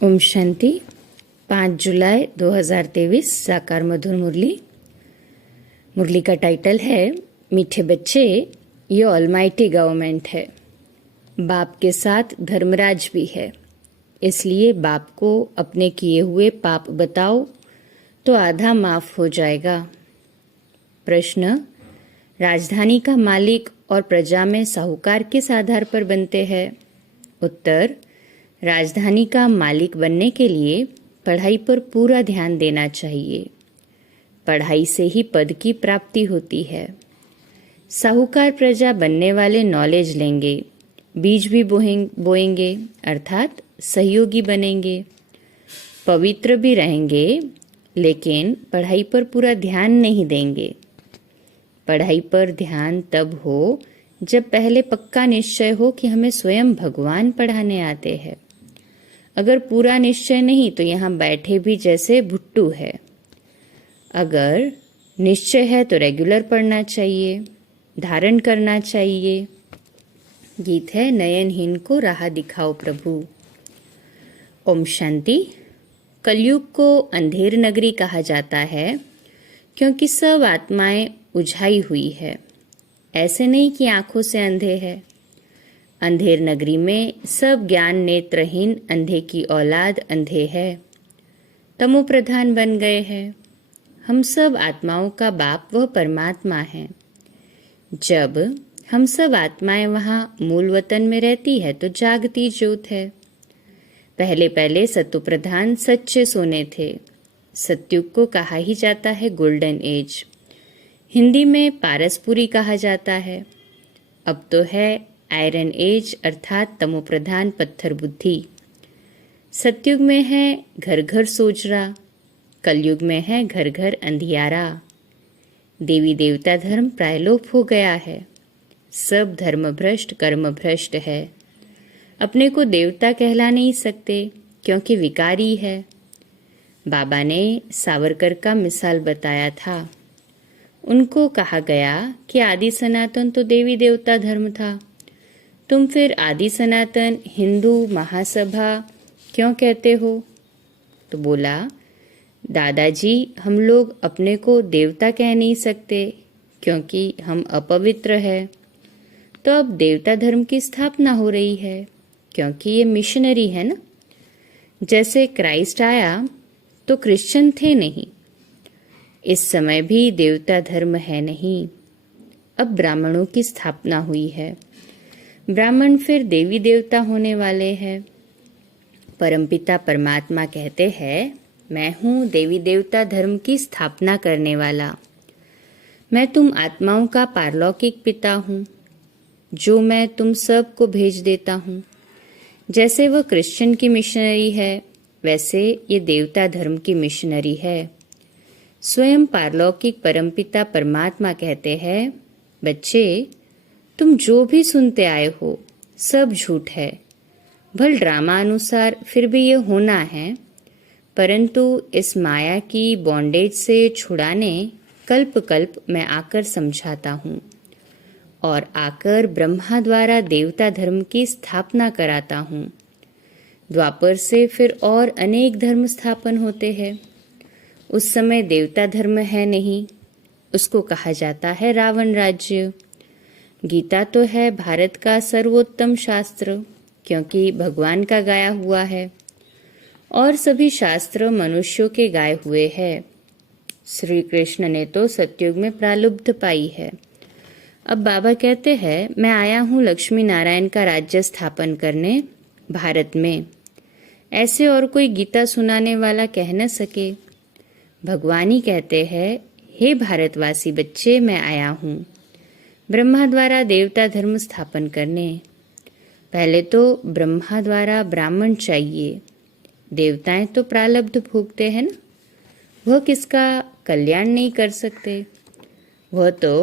ओम शांति। 5 जुलाई 2023 साकार मधुर मुरली। मुरली का टाइटल है मीठे बच्चे, ये ऑलमाइटी गवर्नमेंट है। बाप के साथ धर्मराज भी है, इसलिए बाप को अपने किए हुए पाप बताओ तो आधा माफ हो जाएगा। प्रश्न, राजधानी का मालिक और प्रजा में साहूकार किस आधार पर बनते हैं? उत्तर, राजधानी का मालिक बनने के लिए पढ़ाई पर पूरा ध्यान देना चाहिए। पढ़ाई से ही पद की प्राप्ति होती है। साहूकार प्रजा बनने वाले नॉलेज लेंगे, बीज भी बोएंगे अर्थात सहयोगी बनेंगे, पवित्र भी रहेंगे, लेकिन पढ़ाई पर पूरा ध्यान नहीं देंगे। पढ़ाई पर ध्यान तब हो जब पहले पक्का निश्चय हो कि हमें स्वयं भगवान पढ़ाने आते हैं। अगर पूरा निश्चय नहीं तो यहाँ बैठे भी जैसे भुट्टू है। अगर निश्चय है तो रेगुलर पढ़ना चाहिए, धारण करना चाहिए। गीत है नयनहीन को राह दिखाओ प्रभु। ओम शांति। कलयुग को अंधेर नगरी कहा जाता है क्योंकि सब आत्माएं उझाई हुई है। ऐसे नहीं कि आंखों से अंधे है। अंधेर नगरी में सब ज्ञान नेत्रहीन अंधे की औलाद अंधे है, तमो प्रधान बन गए हैं। हम सब आत्माओं का बाप वह परमात्मा है। जब हम सब आत्माएं वहाँ मूल वतन में रहती है तो जागती ज्योत है। पहले पहले सत्व प्रधान सच्चे सोने थे। सत्युग को कहा ही जाता है गोल्डन एज। हिंदी में पारसपुरी कहा जाता है। अब तो है आयरन एज अर्थात तमो प्रधान पत्थर बुद्धि। सतयुग में है घर घर सोचरा, कलयुग में है घर घर अंधियारा। देवी देवता धर्म प्रायलोप हो गया है। सब धर्म भ्रष्ट कर्म भ्रष्ट है। अपने को देवता कहला नहीं सकते क्योंकि विकारी है। बाबा ने सावरकर का मिसाल बताया था। उनको कहा गया कि आदि सनातन तो देवी देवता धर्म था, तुम फिर आदि सनातन हिंदू महासभा क्यों कहते हो? तो बोला, दादाजी हम लोग अपने को देवता कह नहीं सकते क्योंकि हम अपवित्र है। तो अब देवता धर्म की स्थापना हो रही है क्योंकि ये मिशनरी है ना। जैसे क्राइस्ट आया तो क्रिश्चियन थे नहीं। इस समय भी देवता धर्म है नहीं। अब ब्राह्मणों की स्थापना हुई है। ब्राह्मण फिर देवी देवता होने वाले हैं। परमपिता परमात्मा कहते हैं, मैं हूँ देवी देवता धर्म की स्थापना करने वाला। मैं तुम आत्माओं का पारलौकिक पिता हूँ, जो मैं तुम सब को भेज देता हूँ। जैसे वह क्रिश्चियन की मिशनरी है, वैसे ये देवता धर्म की मिशनरी है। स्वयं पारलौकिक परमपिता परमात्मा कहते हैं, बच्चे तुम जो भी सुनते आए हो सब झूठ है। भल ड्रामा अनुसार फिर भी ये होना है, परंतु इस माया की बॉन्डेज से छुड़ाने कल्प कल्प मैं आकर समझाता हूँ और आकर ब्रह्मा द्वारा देवता धर्म की स्थापना कराता हूँ। द्वापर से फिर और अनेक धर्म स्थापन होते हैं। उस समय देवता धर्म है नहीं, उसको कहा जाता है रावण राज्य। गीता तो है भारत का सर्वोत्तम शास्त्र क्योंकि भगवान का गाया हुआ है और सभी शास्त्र मनुष्यों के गाए हुए हैं। श्री कृष्ण ने तो सतयुग में प्रालुब्ध पाई है। अब बाबा कहते हैं, मैं आया हूँ लक्ष्मी नारायण का राज्य स्थापन करने भारत में। ऐसे और कोई गीता सुनाने वाला कह न सके। भगवान ही कहते हैं, हे भारतवासी बच्चे मैं आया हूँ ब्रह्मा द्वारा देवता धर्म स्थापन करने। पहले तो ब्रह्मा द्वारा ब्राह्मण चाहिए। देवताएं तो प्रालब्ध भोगते हैं ना, वह किसका कल्याण नहीं कर सकते। वह तो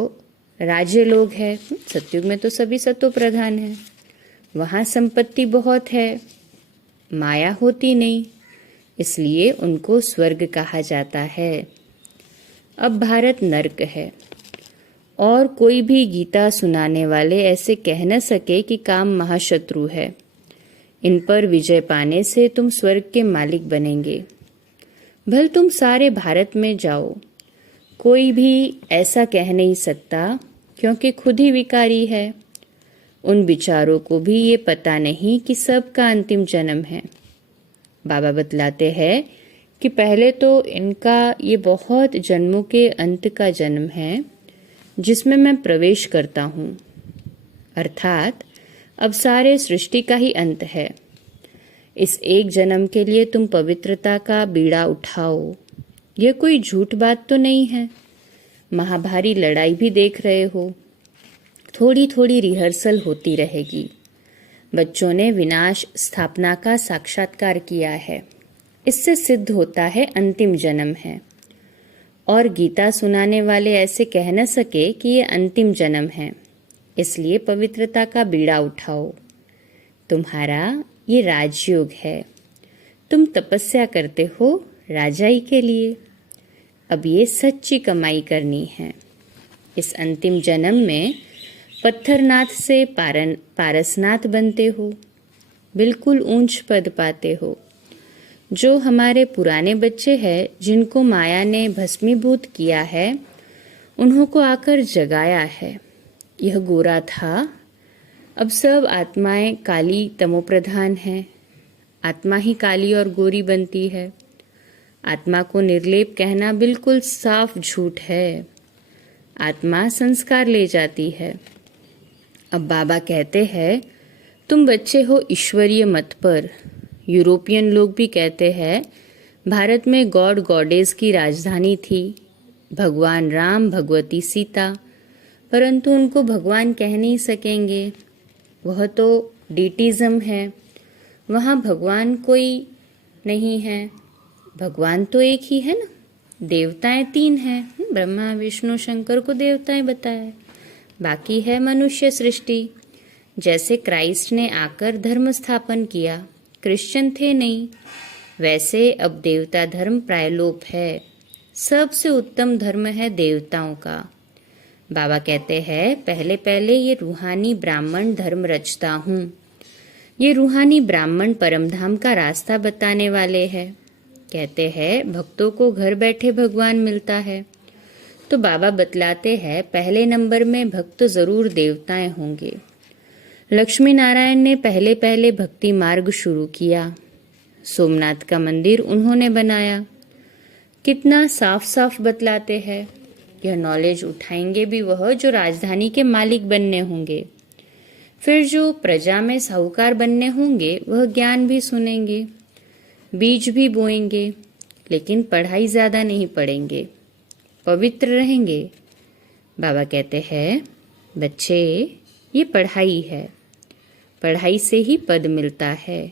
राज्य लोग हैं। सतयुग में तो सभी सतो प्रधान हैं। वहाँ संपत्ति बहुत है, माया होती नहीं, इसलिए उनको स्वर्ग कहा जाता है। अब भारत नर्क है और कोई भी गीता सुनाने वाले ऐसे कह न सके कि काम महाशत्रु है। इन पर विजय पाने से तुम स्वर्ग के मालिक बनेंगे। भल तुम सारे भारत में जाओ, कोई भी ऐसा कह नहीं सकता, क्योंकि खुद ही विकारी है। उन बिचारों को भी ये पता नहीं कि सबका अंतिम जन्म है। बाबा बतलाते हैं कि पहले तो इनका ये बहुत जन्मों के अंत का जन्म है, जिसमें मैं प्रवेश करता हूँ। अर्थात अब सारे सृष्टि का ही अंत है। इस एक जन्म के लिए तुम पवित्रता का बीड़ा उठाओ। यह कोई झूठ बात तो नहीं है। महाभारी लड़ाई भी देख रहे हो। थोड़ी थोड़ी रिहर्सल होती रहेगी। बच्चों ने विनाश स्थापना का साक्षात्कार किया है। इससे सिद्ध होता है अंतिम जन्म है। और गीता सुनाने वाले ऐसे कह न सके कि ये अंतिम जन्म है। इसलिए पवित्रता का बीड़ा उठाओ। तुम्हारा ये राजयोग है। तुम तपस्या करते हो राजाई के लिए। अब ये सच्ची कमाई करनी है। इस अंतिम जन्म में पत्थरनाथ से पारसनाथ बनते हो। बिल्कुल ऊंच पद पाते हो। जो हमारे पुराने बच्चे हैं, जिनको माया ने भस्मीभूत किया है, उन्हों को आकर जगाया है। यह गोरा था, अब सब आत्माएं काली तमोप्रधान हैं। आत्मा ही काली और गोरी बनती है। आत्मा को निर्लेप कहना बिल्कुल साफ झूठ है। आत्मा संस्कार ले जाती है। अब बाबा कहते हैं, तुम बच्चे हो ईश्वरीय मत पर। यूरोपियन लोग भी कहते हैं, भारत में गॉड गॉडेस की राजधानी थी, भगवान राम, भगवती सीता, परंतु उनको भगवान कह नहीं सकेंगे। वह तो डीटिज्म है। वहाँ भगवान कोई नहीं है। भगवान तो एक ही है ना। देवताएं 3 हैं। ब्रह्मा विष्णु शंकर को देवताएं बताया है। बाकी है मनुष्य सृष्टि। जैसे क्राइस्ट ने आकर धर्म स्थापन किया, क्रिश्चियन थे नहीं, वैसे अब देवता धर्म प्रायलोप है। सबसे उत्तम धर्म है देवताओं का। बाबा कहते हैं, पहले पहले ये रूहानी ब्राह्मण धर्म रचता हूँ। ये रूहानी ब्राह्मण परमधाम का रास्ता बताने वाले हैं। कहते हैं, भक्तों को घर बैठे भगवान मिलता है। तो बाबा बतलाते हैं, पहले नंबर में भक्त जरूर देवताएं होंगे। लक्ष्मी नारायण ने पहले पहले भक्ति मार्ग शुरू किया। सोमनाथ का मंदिर उन्होंने बनाया। कितना साफ साफ बतलाते हैं। यह नॉलेज उठाएंगे भी वह जो राजधानी के मालिक बनने होंगे। फिर जो प्रजा में साहूकार बनने होंगे, वह ज्ञान भी सुनेंगे, बीज भी बोएंगे, लेकिन पढ़ाई ज्यादा नहीं पढ़ेंगे, पवित्र रहेंगे। बाबा कहते हैं, बच्चे, ये पढ़ाई है। पढ़ाई से ही पद मिलता है।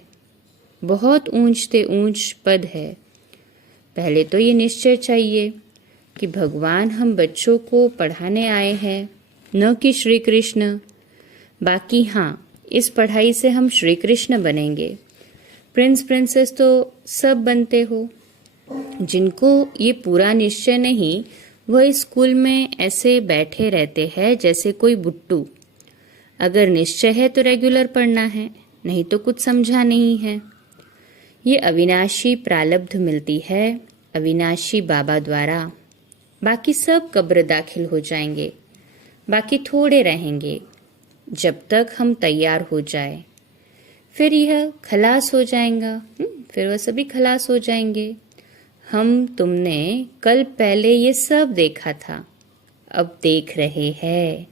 बहुत ऊंच से ऊंच पद है। पहले तो ये निश्चय चाहिए कि भगवान हम बच्चों को पढ़ाने आए हैं, न कि श्री कृष्ण। बाकी हाँ, इस पढ़ाई से हम श्री कृष्ण बनेंगे। प्रिंस प्रिंसेस तो सब बनते हो। जिनको ये पूरा निश्चय नहीं, वह स्कूल में ऐसे बैठे रहते हैं जैसे कोई बुट्टू। अगर निश्चय है तो रेगुलर पढ़ना है, नहीं तो कुछ समझा नहीं है। ये अविनाशी प्रारब्ध मिलती है, अविनाशी बाबा द्वारा। बाकी सब कब्र दाखिल हो जाएंगे। बाकी थोड़े रहेंगे, जब तक हम तैयार हो जाए। फिर यह खलास हो जाएगा। फिर वह सभी खलास हो जाएंगे। तुमने कल पहले ये सब देखा था, अब देख रहे हैं।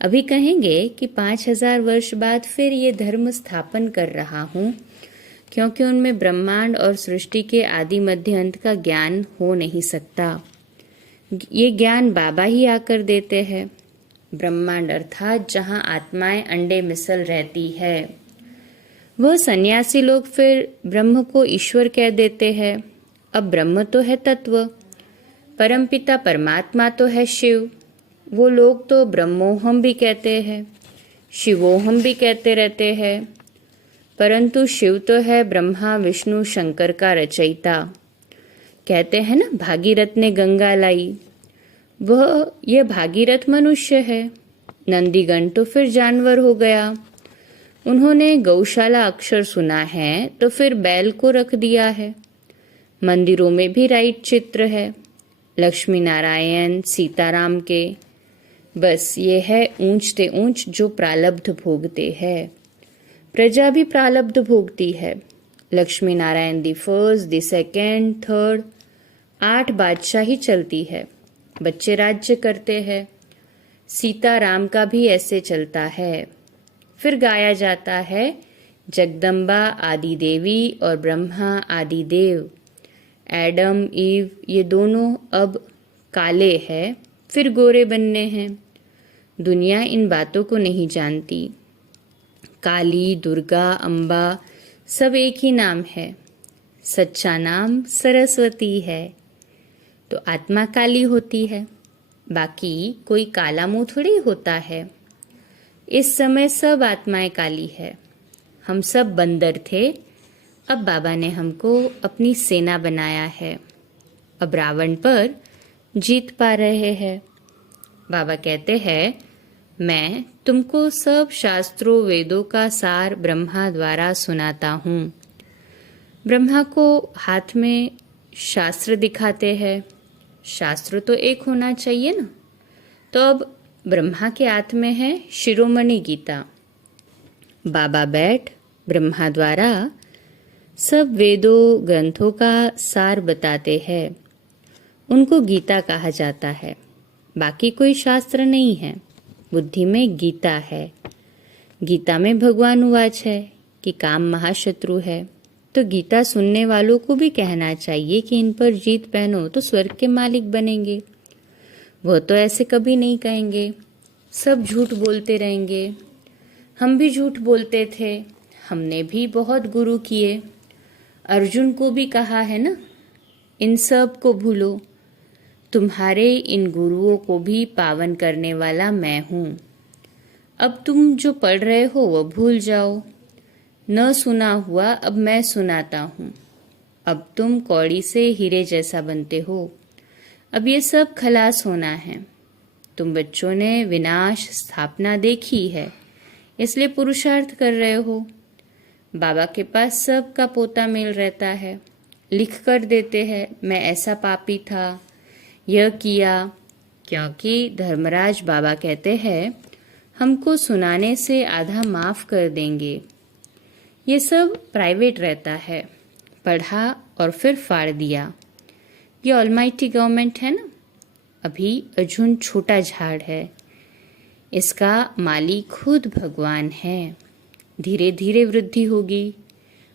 अभी कहेंगे कि 5000 वर्ष बाद फिर ये धर्म स्थापन कर रहा हूँ, क्योंकि उनमें ब्रह्मांड और सृष्टि के आदि मध्य अंत का ज्ञान हो नहीं सकता। ये ज्ञान बाबा ही आकर देते हैं। ब्रह्मांड अर्थात जहाँ आत्माएं अंडे मिसल रहती है। वह सन्यासी लोग फिर ब्रह्म को ईश्वर कह देते हैं। अब ब्रह्म तो है तत्व, परमपिता परमात्मा तो है शिव। वो लोग तो ब्रह्मोहम भी कहते हैं, शिवोहम भी कहते रहते हैं, परंतु शिव तो है ब्रह्मा विष्णु शंकर का रचयिता। कहते हैं ना, भागीरथ ने गंगा लाई। यह भागीरथ मनुष्य है। नंदीगण तो फिर जानवर हो गया। उन्होंने गौशाला अक्षर सुना है तो फिर बैल को रख दिया है। मंदिरों में भी राइट चित्र है, लक्ष्मी नारायण सीताराम के। बस ये है ऊंचते ऊंच जो प्रालब्ध भोगते हैं। प्रजा भी प्रालब्ध भोगती है। Lakshmi Narayan the first, the second, third, 8 बादशाही चलती है। बच्चे राज्य करते हैं। सीताराम का भी ऐसे चलता है। फिर गाया जाता है जगदम्बा आदि देवी और ब्रह्मा आदि देव। एडम ईव ये दोनों अब काले हैं, फिर गोरे बनने हैं। दुनिया इन बातों को नहीं जानती। काली, दुर्गा, अम्बा सब एक ही नाम है। सच्चा नाम सरस्वती है। तो आत्मा काली होती है, बाकी कोई काला मुंह थोड़ी होता है। इस समय सब आत्माएं काली है। हम सब बंदर थे, अब बाबा ने हमको अपनी सेना बनाया है। अब रावण पर जीत पा रहे हैं। बाबा कहते हैं, मैं तुमको सब शास्त्रों वेदों का सार ब्रह्मा द्वारा सुनाता हूँ। ब्रह्मा को हाथ में शास्त्र दिखाते हैं। शास्त्र तो एक होना चाहिए ना। तो अब ब्रह्मा के हाथ में है शिरोमणि गीता। बाबा बैठ ब्रह्मा द्वारा सब वेदों ग्रंथों का सार बताते हैं। उनको गीता कहा जाता है। बाकी कोई शास्त्र नहीं है। बुद्धि में गीता है। गीता में भगवान उवाच है कि काम महाशत्रु है। तो गीता सुनने वालों को भी कहना चाहिए कि इन पर जीत पहनो तो स्वर्ग के मालिक बनेंगे। वो तो ऐसे कभी नहीं कहेंगे। सब झूठ बोलते रहेंगे। हम भी झूठ बोलते थे। हमने भी बहुत गुरु किए। अर्जुन को भी कहा है ना, इन सब को भूलो। तुम्हारे इन गुरुओं को भी पावन करने वाला मैं हूँ। अब तुम जो पढ़ रहे हो वो भूल जाओ। न सुना हुआ अब मैं सुनाता हूँ। अब तुम कौड़ी से हीरे जैसा बनते हो। अब ये सब खलास होना है। तुम बच्चों ने विनाश स्थापना देखी है, इसलिए पुरुषार्थ कर रहे हो। बाबा के पास सब का पोता मेल रहता है। लिख कर देते हैं, मैं ऐसा पापी था, यह किया। क्योंकि धर्मराज बाबा कहते हैं, हमको सुनाने से आधा माफ कर देंगे। ये सब प्राइवेट रहता है। पढ़ा और फिर फाड़ दिया। ये ऑलमाइटी गवर्नमेंट है ना। अभी अर्जुन छोटा झाड़ है। इसका मालिक खुद भगवान है। धीरे धीरे वृद्धि होगी।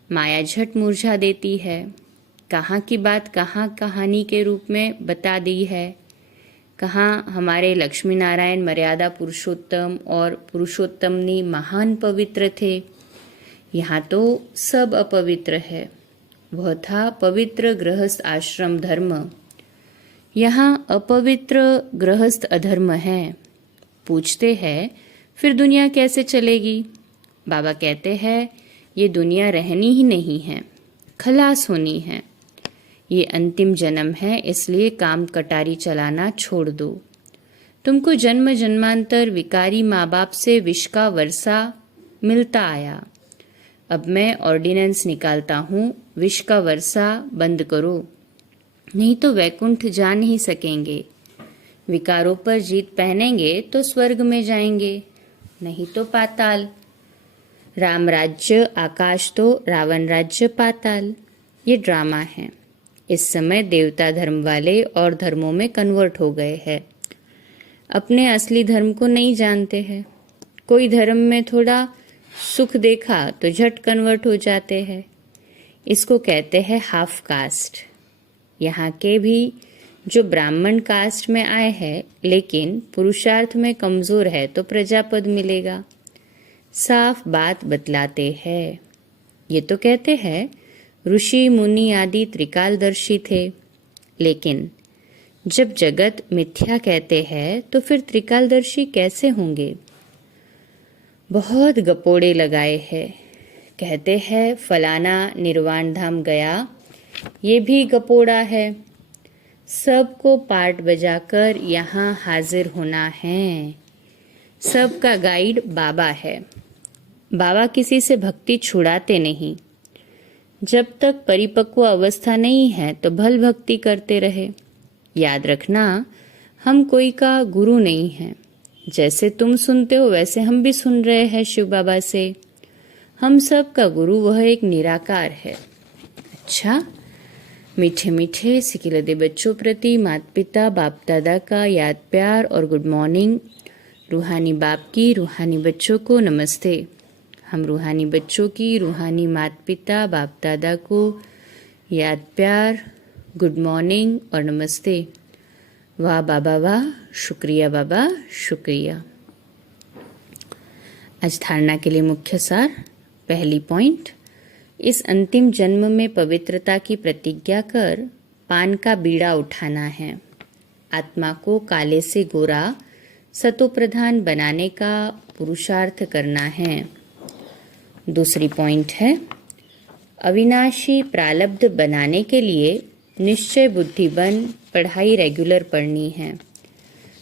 माया झट मुरझा देती है। कहाँ की बात कहाँ कहानी के रूप में बता दी है। कहाँ हमारे लक्ष्मी नारायण मर्यादा पुरुषोत्तम और पुरुषोत्तमनी महान पवित्र थे। यहाँ तो सब अपवित्र है। वह था पवित्र गृहस्थ आश्रम धर्म। यहाँ अपवित्र गृहस्थ अधर्म है। पूछते हैं, फिर दुनिया कैसे चलेगी? बाबा कहते हैं, ये दुनिया रहनी ही नहीं है, खलास होनी है। ये अंतिम जन्म है, इसलिए काम कटारी चलाना छोड़ दो। तुमको जन्म जन्मांतर विकारी माँ बाप से विष का वर्षा मिलता आया। अब मैं ऑर्डिनेंस निकालता हूँ, विष का वर्षा बंद करो, नहीं तो वैकुंठ जा नहीं सकेंगे। विकारों पर जीत पहनेंगे तो स्वर्ग में जाएंगे, नहीं तो पाताल। राम राज्य आकाश तो रावण राज्य पाताल। ये ड्रामा है। इस समय देवता धर्म वाले और धर्मों में कन्वर्ट हो गए हैं। अपने असली धर्म को नहीं जानते हैं। कोई धर्म में थोड़ा सुख देखा तो झट कन्वर्ट हो जाते हैं। इसको कहते हैं हाफ कास्ट। यहाँ के भी जो ब्राह्मण कास्ट में आए हैं लेकिन पुरुषार्थ में कमजोर है तो प्रजापद मिलेगा। साफ बात बतलाते हैं। ये तो कहते हैं ऋषि मुनि आदि त्रिकालदर्शी थे, लेकिन जब जगत मिथ्या कहते हैं तो फिर त्रिकालदर्शी कैसे होंगे? बहुत गपोड़े लगाए हैं। कहते हैं फलाना निर्वाण धाम गया, ये भी गपोड़ा है। सबको पाठ बजाकर यहाँ हाजिर होना है। सबका गाइड बाबा है। बाबा किसी से भक्ति छुड़ाते नहीं। जब तक परिपक्व अवस्था नहीं है तो भल भक्ति करते रहे। याद रखना, हम कोई का गुरु नहीं है। जैसे तुम सुनते हो वैसे हम भी सुन रहे हैं शिव बाबा से। हम सब का गुरु वह एक निराकार है। अच्छा, मीठे मीठे सिकिलदे बच्चों प्रति माता पिता बाप दादा का याद प्यार और गुड मॉर्निंग। रूहानी बाप की रूहानी बच्चों को नमस्ते। हम रूहानी बच्चों की रूहानी माता पिता बाप दादा को याद प्यार, गुड मॉर्निंग और नमस्ते। वाह बाबा वाह, शुक्रिया बाबा शुक्रिया। आज धारणा के लिए मुख्य सार। पहली पॉइंट, इस अंतिम जन्म में पवित्रता की प्रतिज्ञा कर पान का बीड़ा उठाना है। आत्मा को काले से गोरा सतोप्रधान बनाने का पुरुषार्थ करना है। दूसरी पॉइंट है, अविनाशी प्रालब्ध बनाने के लिए निश्चय बुद्धि बन पढ़ाई रेगुलर पढ़नी है।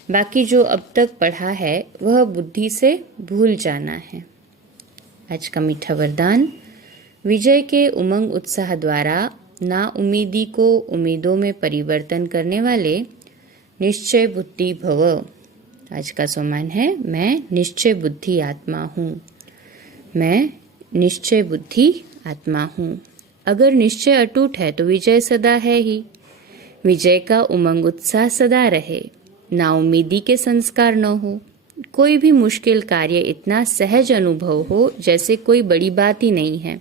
बाकी जो अब तक पढ़ा है वह बुद्धि से भूल जाना है। आज का मीठा वरदान, विजय के उमंग उत्साह द्वारा ना उम्मीदी को उम्मीदों में परिवर्तन करने वाले निश्चय बुद्धि भव। आज का सोमान है, मैं निश्चय बुद्धि आत्मा हूँ। मैं निश्चय बुद्धि आत्मा हूँ। अगर निश्चय अटूट है तो विजय सदा है ही। विजय का उमंग उत्साह सदा रहे। ना उम्मीदी के संस्कार न हो। कोई भी मुश्किल कार्य इतना सहज अनुभव हो जैसे कोई बड़ी बात ही नहीं है,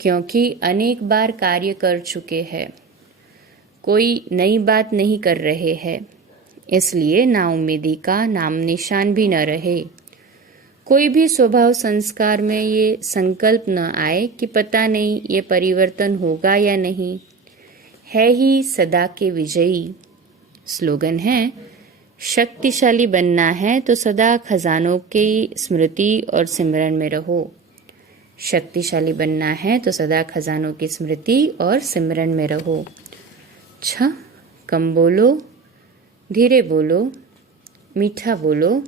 क्योंकि अनेक बार कार्य कर चुके हैं। कोई नई बात नहीं कर रहे हैं, इसलिए नाउम्मीदी का नाम निशान भी न रहे। कोई भी स्वभाव संस्कार में ये संकल्प न आए कि पता नहीं ये परिवर्तन होगा या नहीं, है ही सदा के विजयी। स्लोगन है, शक्तिशाली बनना है तो सदा खजानों की स्मृति और सिमरन में रहो। शक्तिशाली बनना है तो सदा खजानों की स्मृति और सिमरन में रहो। अच्छा, कम बोलो, धीरे बोलो, मीठा बोलो,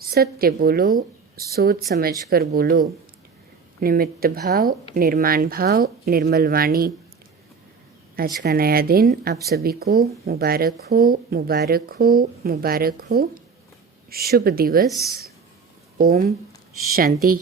सत्य बोलो, सोच समझकर बोलो। निमित्त भाव, निर्माण भाव, निर्मल वाणी। आज का नया दिन आप सभी को मुबारक हो, मुबारक हो, मुबारक हो। शुभ दिवस। ओम शांति।